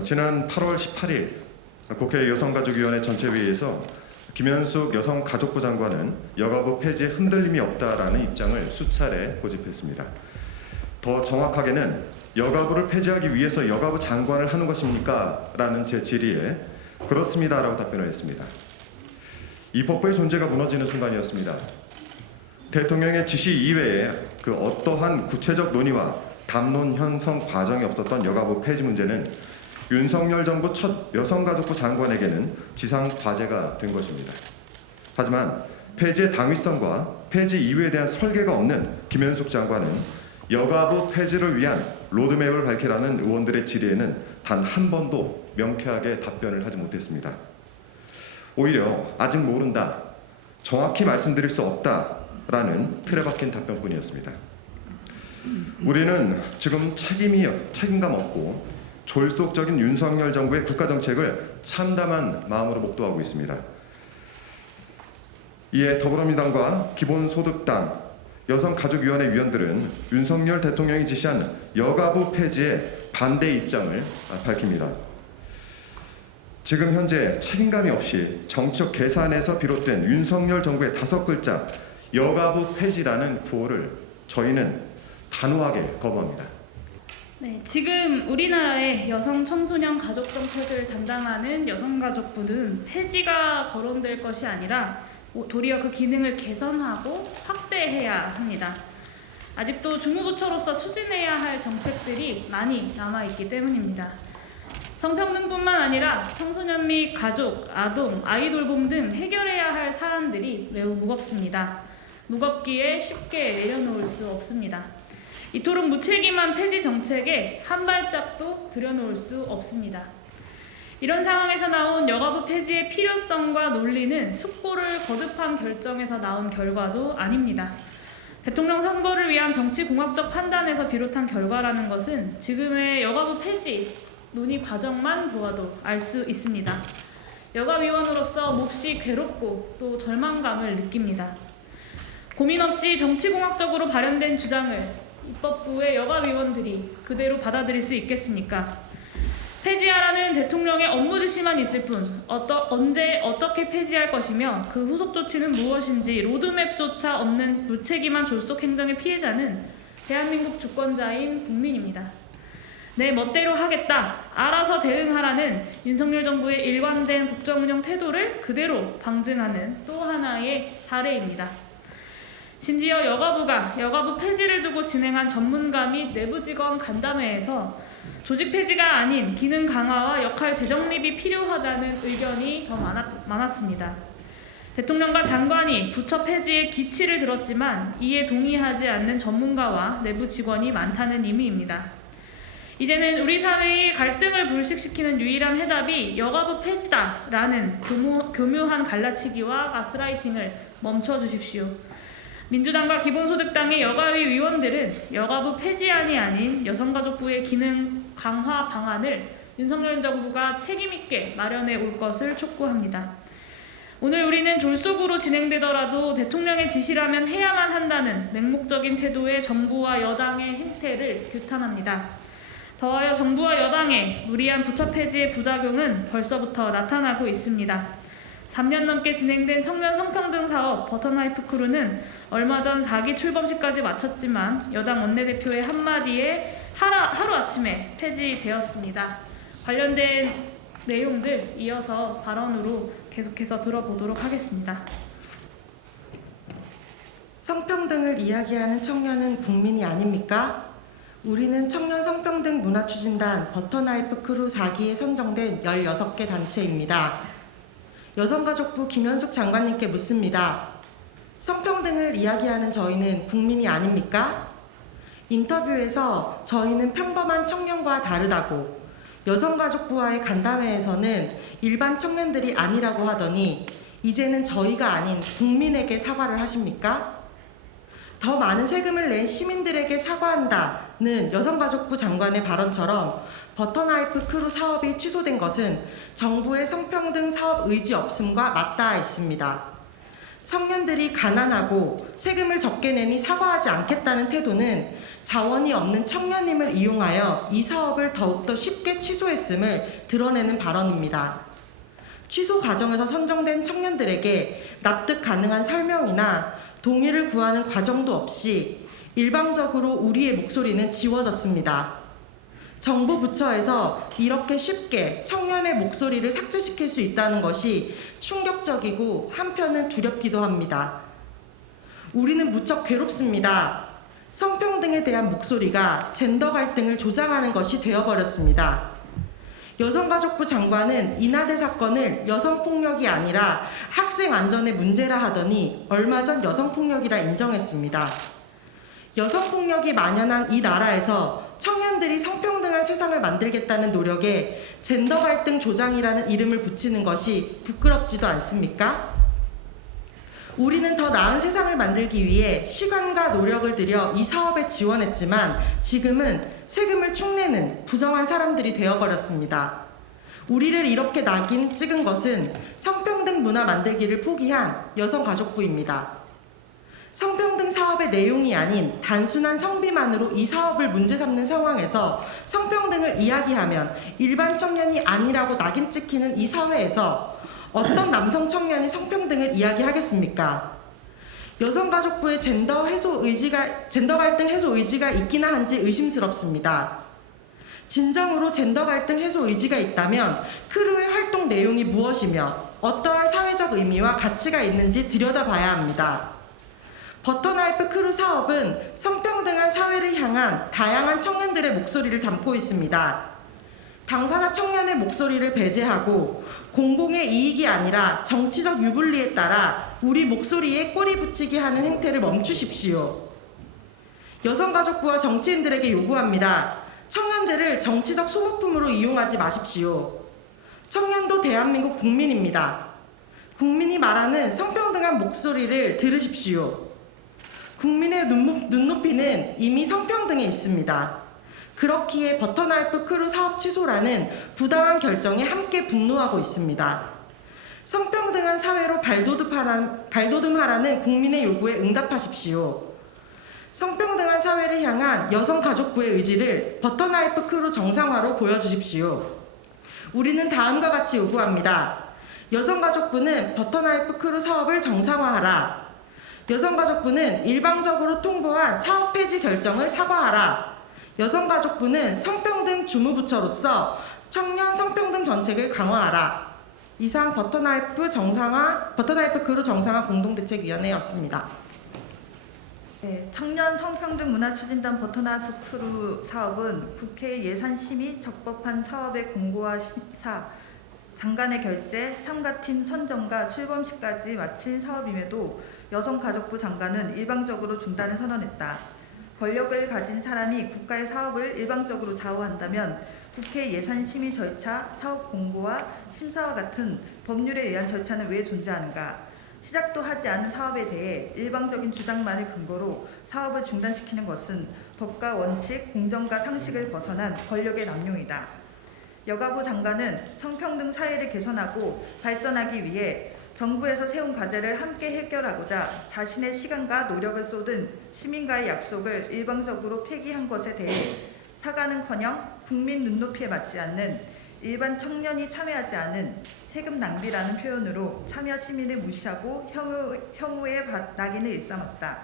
지난 8월 18일 국회 여성가족위원회 전체회의에서 김현숙 여성가족부 장관은 여가부 폐지에 흔들림이 없다라는 입장을 수차례 고집했습니다. 더 정확하게는 여가부를 폐지하기 위해서 여가부 장관을 하는 것입니까? 라는 제 질의에 그렇습니다라고 답변을 했습니다. 이 법부의 존재가 무너지는 순간이었습니다. 대통령의 지시 이외에 그 어떠한 구체적 논의와 담론 형성 과정이 없었던 여가부 폐지 문제는 윤석열 정부 첫 여성가족부 장관에게는 지상 과제가 된 것입니다. 하지만 폐지의 당위성과 폐지 이유에 대한 설계가 없는 김현숙 장관은 여가부 폐지를 위한 로드맵을 밝히라는 의원들의 질의에는 단 한 번도 명쾌하게 답변을 하지 못했습니다. 오히려 아직 모른다, 정확히 말씀드릴 수 없다라는 틀에 박힌 답변뿐이었습니다. 우리는 지금 책임감 없고 졸속적인 윤석열 정부의 국가정책을 참담한 마음으로 목도하고 있습니다. 이에 더불어민주당과 기본소득당, 여성가족위원회 위원들은 윤석열 대통령이 지시한 여가부 폐지에 반대 입장을 밝힙니다. 지금 현재 책임감이 없이 정치적 계산에서 비롯된 윤석열 정부의 5글자 여가부 폐지라는 구호를 저희는 단호하게 거부합니다. 네, 지금 우리나라의 여성 청소년 가족 정책을 담당하는 여성가족부는 폐지가 거론될 것이 아니라 도리어 그 기능을 개선하고 확대해야 합니다. 아직도 주무부처로서 추진해야 할 정책들이 많이 남아있기 때문입니다. 성평등뿐만 아니라 청소년 및 가족, 아동, 아이 돌봄 등 해결해야 할 사안들이 매우 무겁습니다. 무겁기에 쉽게 내려놓을 수 없습니다. 이토록 무책임한 폐지 정책에 한 발짝도 들여놓을 수 없습니다. 이런 상황에서 나온 여가부 폐지의 필요성과 논리는 숙고를 거듭한 결정에서 나온 결과도 아닙니다. 대통령 선거를 위한 정치공학적 판단에서 비롯한 결과라는 것은 지금의 여가부 폐지 논의 과정만 보아도 알 수 있습니다. 여가위원으로서 몹시 괴롭고 또 절망감을 느낍니다. 고민 없이 정치공학적으로 발현된 주장을 입법부의 여가위원들이 그대로 받아들일 수 있겠습니까? 폐지하라는 대통령의 업무 지시만 있을 뿐 언제 어떻게 폐지할 것이며 그 후속 조치는 무엇인지 로드맵조차 없는 무책임한 졸속 행정의 피해자는 대한민국 주권자인 국민입니다. 내 멋대로 하겠다, 알아서 대응하라는 윤석열 정부의 일관된 국정운영 태도를 그대로 방증하는 또 하나의 사례입니다. 심지어 여가부 폐지를 두고 진행한 전문가 및 내부 직원 간담회에서 조직 폐지가 아닌 기능 강화와 역할 재정립이 필요하다는 의견이 더 많았습니다. 대통령과 장관이 부처 폐지의 기치를 들었지만 이에 동의하지 않는 전문가와 내부 직원이 많다는 의미입니다. 이제는 우리 사회의 갈등을 불식시키는 유일한 해답이 여가부 폐지다라는 교묘한 갈라치기와 가스라이팅을 멈춰주십시오. 민주당과 기본소득당의 여가위 위원들은 여가부 폐지안이 아닌 여성가족부의 기능 강화 방안을 윤석열 정부가 책임있게 마련해 올 것을 촉구합니다. 오늘 우리는 졸속으로 진행되더라도 대통령의 지시라면 해야만 한다는 맹목적인 태도의 정부와 여당의 행태를 규탄합니다. 더하여 정부와 여당의 무리한 부처 폐지의 부작용은 벌써부터 나타나고 있습니다. 3년 넘게 진행된 청년 성평등 사업 버터나이프 크루는 얼마 전 4기 출범식까지 마쳤지만 여당 원내대표의 한마디에 하루아침에 폐지되었습니다. 관련된 내용들 이어서 발언으로 계속해서 들어보도록 하겠습니다. 성평등을 이야기하는 청년은 국민이 아닙니까? 우리는 청년 성평등 문화추진단 버터나이프 크루 4기에 선정된 16개 단체입니다. 여성가족부 김현숙 장관님께 묻습니다. 성평등을 이야기하는 저희는 국민이 아닙니까? 인터뷰에서 저희는 평범한 청년과 다르다고, 여성가족부와의 간담회에서는 일반 청년들이 아니라고 하더니 이제는 저희가 아닌 국민에게 사과를 하십니까? 더 많은 세금을 낸 시민들에게 사과한다는 여성가족부 장관의 발언처럼 버터나이프 크루 사업이 취소된 것은 정부의 성평등 사업 의지 없음과 맞닿아 있습니다. 청년들이 가난하고 세금을 적게 내니 사과하지 않겠다는 태도는 자원이 없는 청년임을 이용하여 이 사업을 더욱더 쉽게 취소했음을 드러내는 발언입니다. 취소 과정에서 선정된 청년들에게 납득 가능한 설명이나 동의를 구하는 과정도 없이 일방적으로 우리의 목소리는 지워졌습니다. 정부 부처에서 이렇게 쉽게 청년의 목소리를 삭제시킬 수 있다는 것이 충격적이고 한편은 두렵기도 합니다. 우리는 무척 괴롭습니다. 성평등에 대한 목소리가 젠더 갈등을 조장하는 것이 되어버렸습니다. 여성가족부 장관은 이나대 사건을 여성폭력이 아니라 학생 안전의 문제라 하더니 얼마 전 여성폭력이라 인정했습니다. 여성폭력이 만연한 이 나라에서 청년들이 성평등한 세상을 만들겠다는 노력에 젠더 갈등 조장이라는 이름을 붙이는 것이 부끄럽지도 않습니까? 우리는 더 나은 세상을 만들기 위해 시간과 노력을 들여 이 사업에 지원했지만 지금은 세금을 축내는 부정한 사람들이 되어버렸습니다. 우리를 이렇게 낙인 찍은 것은 성평등 문화 만들기를 포기한 여성가족부입니다. 성평등 사업의 내용이 아닌 단순한 성비만으로 이 사업을 문제 삼는 상황에서 성평등을 이야기하면 일반 청년이 아니라고 낙인 찍히는 이 사회에서 어떤 남성 청년이 성평등을 이야기하겠습니까? 여성가족부의 젠더 갈등 해소 의지가 있기나 한지 의심스럽습니다. 진정으로 젠더 갈등 해소 의지가 있다면 크루의 활동 내용이 무엇이며 어떠한 사회적 의미와 가치가 있는지 들여다봐야 합니다. 버터나이프 크루 사업은 성평등한 사회를 향한 다양한 청년들의 목소리를 담고 있습니다. 당사자 청년의 목소리를 배제하고 공공의 이익이 아니라 정치적 유불리에 따라 우리 목소리에 꼬리 붙이게 하는 행태를 멈추십시오. 여성가족부와 정치인들에게 요구합니다. 청년들을 정치적 소모품으로 이용하지 마십시오. 청년도 대한민국 국민입니다. 국민이 말하는 성평등한 목소리를 들으십시오. 국민의 눈높이는 이미 성평등에 있습니다. 그렇기에 버터나이프 크루 사업 취소라는 부당한 결정에 함께 분노하고 있습니다. 성평등한 사회로 발돋움하라는 국민의 요구에 응답하십시오. 성평등한 사회를 향한 여성가족부의 의지를 버터나이프 크루 정상화로 보여주십시오. 우리는 다음과 같이 요구합니다. 여성가족부는 버터나이프 크루 사업을 정상화하라. 여성가족부는 일방적으로 통보한 사업 폐지 결정을 사과하라. 여성가족부는 성평등 주무부처로서 청년 성평등 정책을 강화하라. 이상 버터나이프 크루 정상화 공동대책위원회였습니다. 네, 청년 성평등 문화 추진단 버터나이프 크루 사업은 국회 예산심의 적법한 사업의 공고와 심사, 장관의 결재, 참가팀 선정과 출범식까지 마친 사업임에도 여성가족부 장관은 일방적으로 중단을 선언했다. 권력을 가진 사람이 국가의 사업을 일방적으로 좌우한다면 국회 예산심의 절차, 사업 공고와 심사와 같은 법률에 의한 절차는 왜 존재하는가? 시작도 하지 않은 사업에 대해 일방적인 주장만을 근거로 사업을 중단시키는 것은 법과 원칙, 공정과 상식을 벗어난 권력의 남용이다. 여가부 장관은 성평등 사회를 개선하고 발전하기 위해 정부에서 세운 과제를 함께 해결하고자 자신의 시간과 노력을 쏟은 시민과의 약속을 일방적으로 폐기한 것에 대해 사과는커녕 국민 눈높이에 맞지 않는 일반 청년이 참여하지 않은 세금 낭비라는 표현으로 참여 시민을 무시하고 혐오의 낙인을 일삼았다.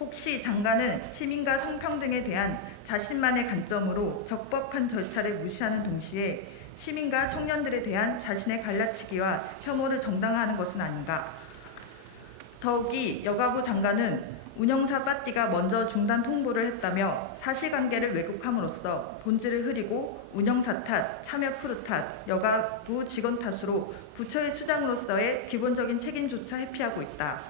혹시 장관은 시민과 성평등에 대한 자신만의 관점으로 적법한 절차를 무시하는 동시에 시민과 청년들에 대한 자신의 갈라치기와 혐오를 정당화하는 것은 아닌가? 더욱이 여가부 장관은 운영사 빠띠가 먼저 중단 통보를 했다며 사실관계를 왜곡함으로써 본질을 흐리고 운영사 탓, 참여 크루 탓, 여가부 직원 탓으로 부처의 수장으로서의 기본적인 책임조차 회피하고 있다.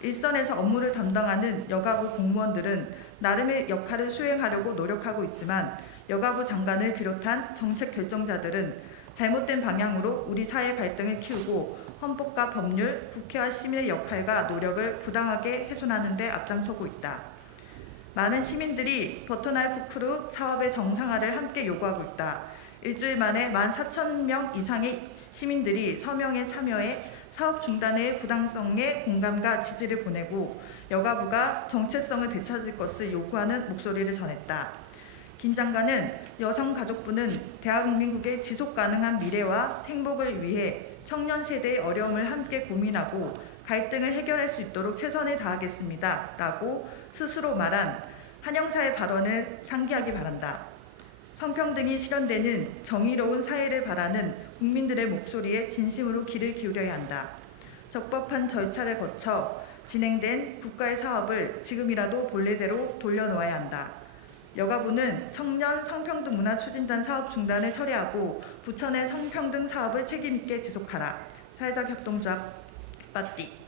일선에서 업무를 담당하는 여가부 공무원들은 나름의 역할을 수행하려고 노력하고 있지만 여가부 장관을 비롯한 정책 결정자들은 잘못된 방향으로 우리 사회 갈등을 키우고 헌법과 법률, 국회와 시민의 역할과 노력을 부당하게 훼손하는 데 앞장서고 있다. 많은 시민들이 버터나이프 크루 사업의 정상화를 함께 요구하고 있다. 일주일 만에 14,000명 이상의 시민들이 서명에 참여해 사업 중단의 부당성에 공감과 지지를 보내고 여가부가 정체성을 되찾을 것을 요구하는 목소리를 전했다. 김 장관은 여성가족부는 대한민국의 지속가능한 미래와 행복을 위해 청년 세대의 어려움을 함께 고민하고 갈등을 해결할 수 있도록 최선을 다하겠습니다. 라고 스스로 말한 한영사의 발언을 상기하기 바란다. 성평등이 실현되는 정의로운 사회를 바라는 국민들의 목소리에 진심으로 귀를 기울여야 한다. 적법한 절차를 거쳐 진행된 국가의 사업을 지금이라도 본래대로 돌려놓아야 한다. 여가부는 청년 성평등 문화 추진단 사업 중단을 처리하고 부천의 성평등 사업을 책임있게 지속하라. 사회적 협동조합 빠띠.